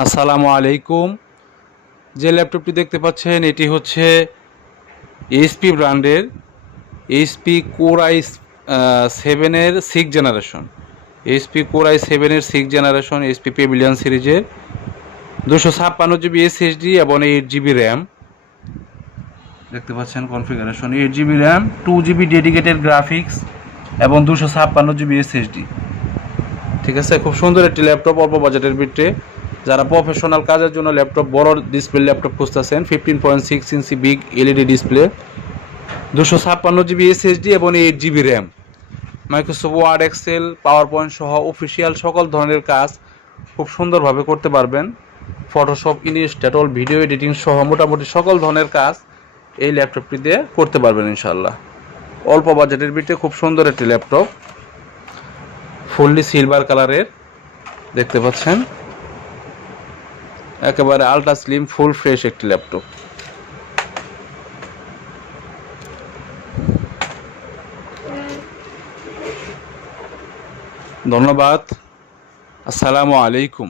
আসসালামু আলাইকুম। যে ল্যাপটপটি দেখতে পাচ্ছেন, এটি হচ্ছে এইচপি ব্র্যান্ডের এইচপি কোর আই সেভেনের six generation. HP core I সেভেনের সিক্স জেনারেশন এইচপি পেভিলিয়ন সিরিজের দুশো ছাপ্পান্ন জিবি এসএসডি এবং এইট জিবি র্যাম। দেখতে পাচ্ছেন configuration, eight GB RAM, two GB dedicated graphics এবং দুশো ছাপ্পান্ন জিবি এসএসডি। ঠিক আছে, খুব সুন্দর একটি ল্যাপটপ, অল্প বাজেটের ভিতরে। যারা প্রফেশনাল কাজের জন্য ল্যাপটপ বড় ডিসপ্লে ল্যাপটপ খুঁজতেছেন fifteen point six inch big LED display দুশো ছাপ্পান্ন জিবি এসএসডি এবং eight GB RAM Microsoft Word Excel power point সহ অফিসিয়াল সকল ধরনের কাজ খুব সুন্দরভাবে করতে পারবেন। ফটোশপ ইনস্ট্যাটল ভিডিও এডিটিং সহ মোটামুটি সকল ধরনের কাজ এই ল্যাপটপটি দিয়ে করতে পারবেন ইনশাল্লাহ অল্প বাজেটের ভিতরে খুব সুন্দর একটি ল্যাপটপ ফুললি সিলভার কালারের দেখতে পাচ্ছেন। একেবারে আলট্রা স্লিম ফুল ফ্রেশ একটি ল্যাপটপ ধন্যবাদ। আসসালামু আলাইকুম।